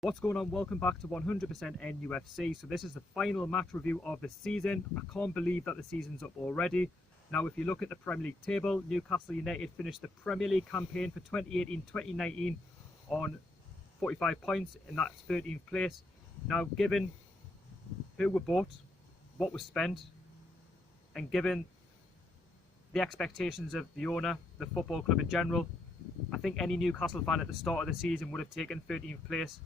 What's going on? Welcome back to 100% NUFC. So this is the final match review of the season. I can't believe that the season's up already. Now, if you look at the Premier League table, Newcastle United finished the Premier League campaign for 2018-2019 on 45 points, and that's 13th place. Now, given who were bought, what was spent, and given the expectations of the owner, the football club in general, I think any Newcastle fan at the start of the season would have taken 13th place.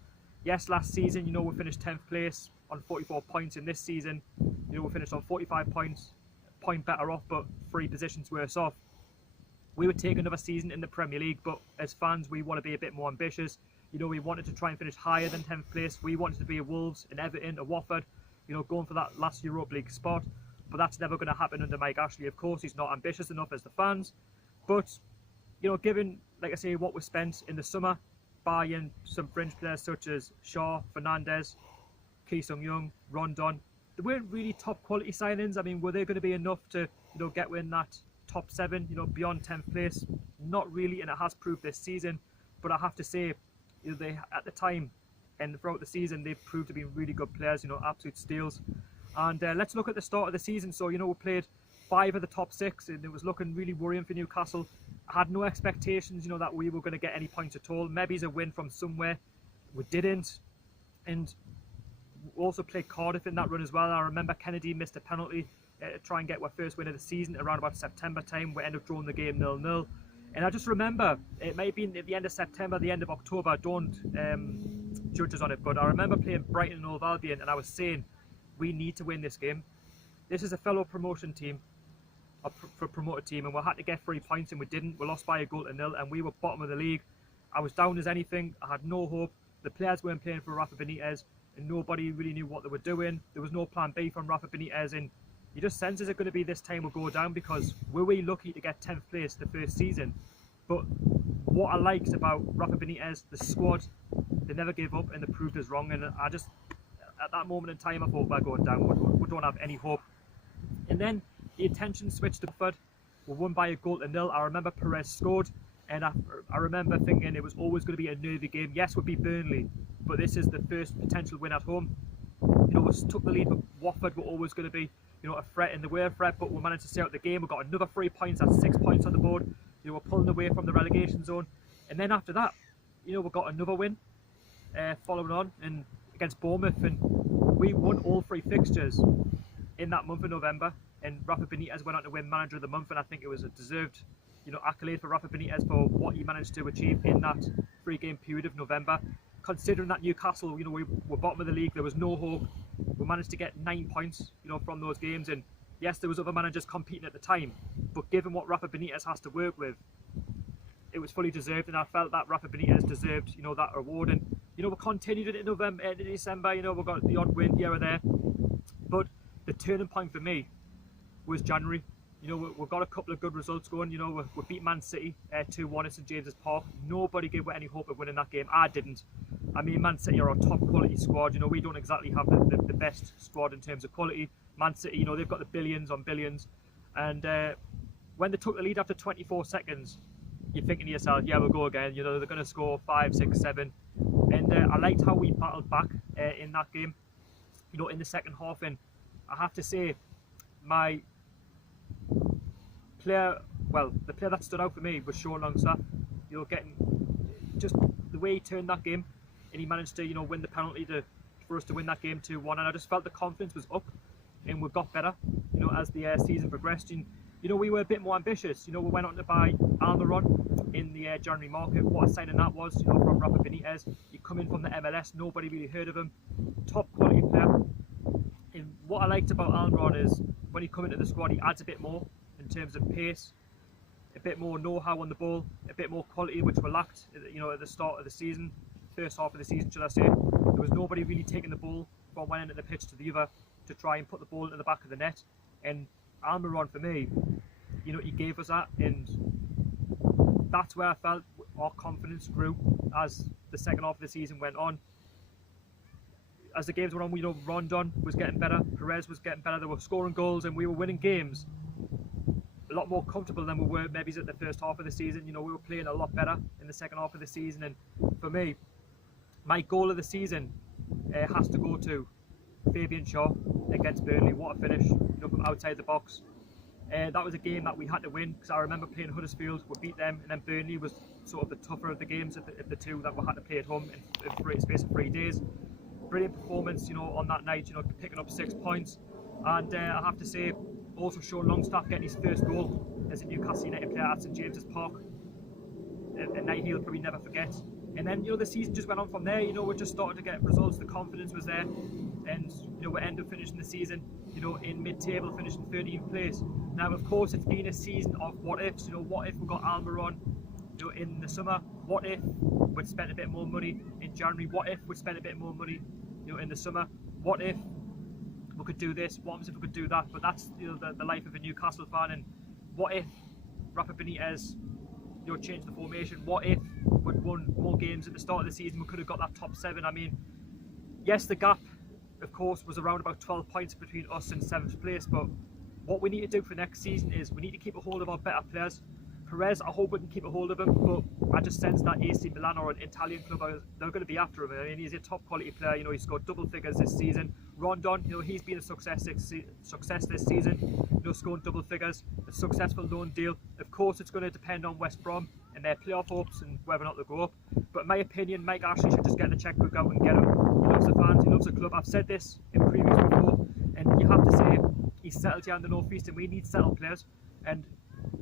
Yes, last season, we finished 10th place on 44 points. In this season, we finished on 45 points, a point better off, but 3 positions worse off. We would take another season in the Premier League, but as fans, we want to be a bit more ambitious. We wanted to try and finish higher than 10th place. We wanted to be a Wolves, an Everton, a Watford, going for that last Europa League spot. But that's never going to happen under Mike Ashley. Of course, he's not ambitious enough as the fans. But, given, like I say, what was spent in the summer, buying some fringe players such as Shaw, Fernandez, Ki Sung-young, Rondon, they weren't really top quality signings. I mean, were they going to be enough to, get within that top 7, beyond 10th place? Not really, and it has proved this season. But I have to say, they at the time and throughout the season, they've proved to be really good players, absolute steals. And let's look at the start of the season. So, we played 5 of the top 6, and it was looking really worrying for Newcastle. I had no expectations, that we were going to get any points at all. Maybe it's a win from somewhere. We didn't. And we also played Cardiff in that run as well. I remember Kennedy missed a penalty to try and get our first win of the season around about September time. We ended up drawing the game 0-0. And I just remember, it may have been at the end of September, the end of October. Don't judge us on it. But I remember playing Brighton and Hove Albion, and I was saying, we need to win this game. This is a fellow promotion team, for promoted team, and we had to get 3 points, and we didn't. We lost by a goal to 0, and we were bottom of the league. I was down as anything. I had no hope. The players weren't playing for Rafa Benitez, and nobody really knew what they were doing. There was no plan B from Rafa Benitez, and you just sense, is it going to be this time we'll go down? Because were we lucky to get 10th place the first season? But what I liked about Rafa Benitez, the squad, they never gave up, and they proved us wrong. And I just, at that moment in time, I thought we're going down. We don't have any hope. And then the attention switched to Watford. We won by a goal to 0. I remember Perez scored, and I remember thinking it was always going to be a nervy game. Yes, we'd be Burnley, but this is the first potential win at home. We took the lead, but Watford were always going to be, a threat, and they were a threat, but we managed to stay out the game. We got another 3 points, that's 6 points on the board. We're pulling away from the relegation zone. And then after that, we got another win following on and against Bournemouth, and we won all 3 fixtures in that month of November, and Rafa Benitez went on to win Manager of the Month, and I think it was a deserved, accolade for Rafa Benitez for what he managed to achieve in that 3-game period of November. Considering that Newcastle, we were bottom of the league, there was no hope. We managed to get 9 points, from those games, and yes, there was other managers competing at the time, but given what Rafa Benitez has to work with, it was fully deserved, and I felt that Rafa Benitez deserved, that reward. And we continued it in November, in December. We got the odd win here or there, but the turning point for me was January. We got a couple of good results going. We beat Man City 2-1 at St James's Park. Nobody gave any hope of winning that game. I didn't. I mean, Man City are a top quality squad. We don't exactly have the best squad in terms of quality. Man City, they've got the billions on billions. And when they took the lead after 24 seconds, you're thinking to yourself, yeah, we'll go again. They're going to score 5, 6, 7. And I liked how we battled back in that game, in the second half. And I have to say, my player, the player that stood out for me was Sean Longstaff. Getting just the way he turned that game, and he managed to, win the penalty for us to win that game 2-1. And I just felt the confidence was up, and we got better, as the season progressed. And we were a bit more ambitious. We went on to buy Almiron in the January market. What a signing that was, from Rafa Benitez. He come in from the MLS, nobody really heard of him. Top quality player. And what I liked about Almiron is when he come into the squad, he adds a bit more in terms of pace, a bit more know-how on the ball, a bit more quality, which we lacked, at the start of the season, first half of the season, should I say. There was nobody really taking the ball from one end of the pitch to the other to try and put the ball into the back of the net. And Almiron, for me, he gave us that, and that's where I felt our confidence grew as the second half of the season went on. As the games went on, Rondon was getting better, Perez was getting better, they were scoring goals, and we were winning games a lot more comfortable than we were maybe at the first half of the season. We were playing a lot better in the second half of the season, and for me, My goal of the season has to go to Fabian Shaw against Burnley. What a finish, you know, from outside the box. That was a game that we had to win, because I remember playing Huddersfield, we beat them, and then Burnley was sort of the tougher of the games of the two that we had to play at home in space of 3 days. Brilliant performance, you know, on that night, you know, picking up 6 points. And I have to say, also Sean Longstaff getting his first goal as a Newcastle United player at St James's Park. A night he'll probably never forget. And then, you know, the season just went on from there. You know, we just started to get results, the confidence was there, and, you know, we ended up finishing the season, you know, in mid-table, finishing 13th place. Now, of course, it's been a season of what ifs. You know, what if we got Almiron, you know, in the summer? What if we'd spent a bit more money in January? What if we'd spent a bit more money, you know, in the summer? What if we could do this? What if we could do that? But that's, you know, the life of a Newcastle fan. And what if Rafa Benitez, you know, changed the formation? What if we'd won more games at the start of the season? We could have got that top 7. I mean, yes, the gap, of course, was around about 12 points between us and 7th place, but what we need to do for next season is we need to keep a hold of our better players. Perez, I hope we can keep a hold of him, but I just sense that AC Milan or an Italian club, they're going to be after him. I mean, he's a top quality player. You know, he's scored double figures this season. Rondon, you know, he's been a success this season, you know, scoring double figures, a successful loan deal. Of course, it's going to depend on West Brom and their playoff hopes and whether or not they go up. But in my opinion, Mike Ashley should just get the checkbook out and get him. He loves the fans, he loves the club. I've said this in previews before, and you have to say he's settled here in the North East, and we need settled players, and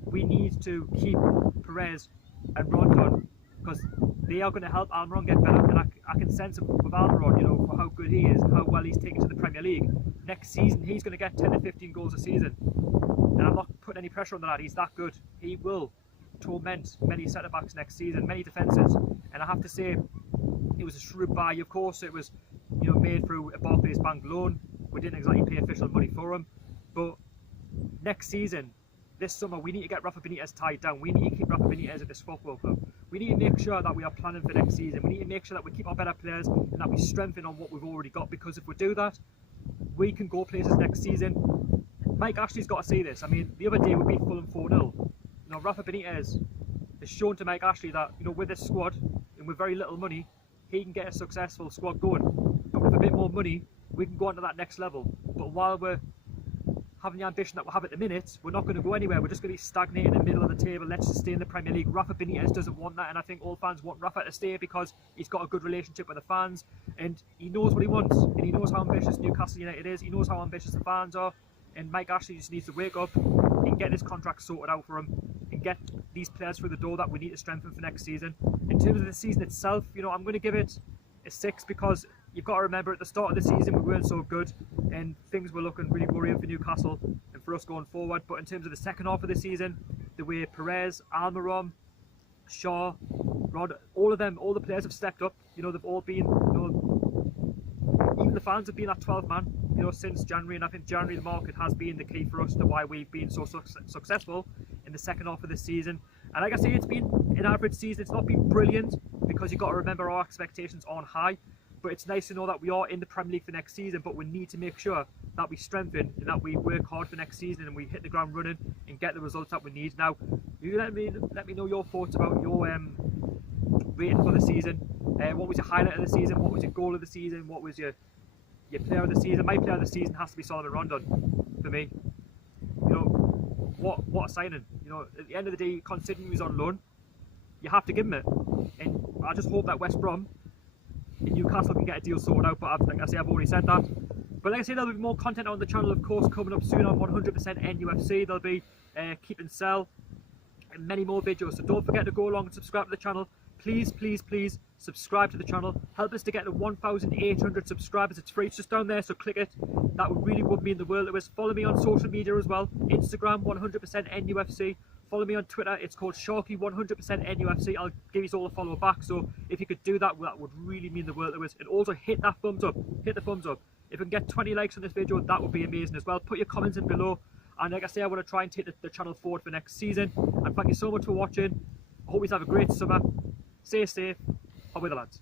we need to keep Perez and Rondon, because they are going to help Almiron get better. And I can sense it with Almiron, you know, for how good he is and how well he's taken to the Premier League. Next season, he's going to get 10 to 15 goals a season. And I'm not putting any pressure on the lad, he's that good. He will torment many centre-backs next season, many defences. And I have to say, it was a shrewd buy. Of course, it was, you know, made through a Barclays Bank loan. We didn't exactly pay official money for him. But next season, this summer, we need to get Rafa Benitez tied down. We need to keep Rafa Benitez at this football club. We need to make sure that we are planning for next season. We need to make sure that we keep our better players and that we strengthen on what we've already got, because if we do that, we can go places next season. Mike Ashley's got to see this. I mean, the other day we beat Fulham 4-0. You know, Rafa Benitez has shown to Mike Ashley that, you know, with this squad and with very little money, he can get a successful squad going. And with a bit more money, we can go on to that next level. But while we're having the ambition that we have at the minute, we're not going to go anywhere. We're just going to be stagnating in the middle of the table. Let's just stay in the Premier League. Rafa Benitez doesn't want that, and I think all fans want Rafa to stay because he's got a good relationship with the fans, and he knows what he wants, and he knows how ambitious Newcastle United is. He knows how ambitious the fans are, and Mike Ashley just needs to wake up and get his contract sorted out for him and get these players through the door that we need to strengthen for next season. In terms of the season itself, you know, I'm going to give it a 6, because you've got to remember at the start of the season we weren't so good and things were looking really worrying for Newcastle and for us going forward. But in terms of the second half of the season, the way Perez, Almiron, Shaw, Rod, all of them, all the players have stepped up. You know, they've all been, you know, even the fans have been at 12 man, you know, since January. And I think January the market has been the key for us to why we've been so successful in the second half of the season. And like I say, it's been an average season. It's not been brilliant, because you've got to remember our expectations aren't high. But it's nice to know that we are in the Premier League for next season, but we need to make sure that we strengthen and that we work hard for next season and we hit the ground running and get the results that we need. Now, you let me know your thoughts about your rating for the season. What was your highlight of the season? What was your goal of the season? What was your player of the season? My player of the season has to be Solomon Rondon for me. You know, what a signing. You know, at the end of the day, considering he was on loan, you have to give him it. And I just hope that West Brom in Newcastle can get a deal sorted out, but like I say, I've already said that. But like I say, there'll be more content on the channel, of course, coming up soon on 100% NUFC. There'll be keep and sell and many more videos, so don't forget to go along and subscribe to the channel. Please, please, please subscribe to the channel. Help us to get to 1,800 subscribers. It's free, it's just down there, so click it. That would mean the world to us. Follow me on social media as well. Instagram 100% NUFC. Follow me on Twitter, it's called Sharky 100% NUFC. I'll give you all a follow back, so if you could do that, well, that would really mean the world to us. And also hit that thumbs up, hit the thumbs up. If we can get 20 likes on this video, that would be amazing as well. Put your comments in below, and like I say, I want to try and take the channel forward for next season. And thank you so much for watching. I hope you have a great summer. Stay safe, and with the lads.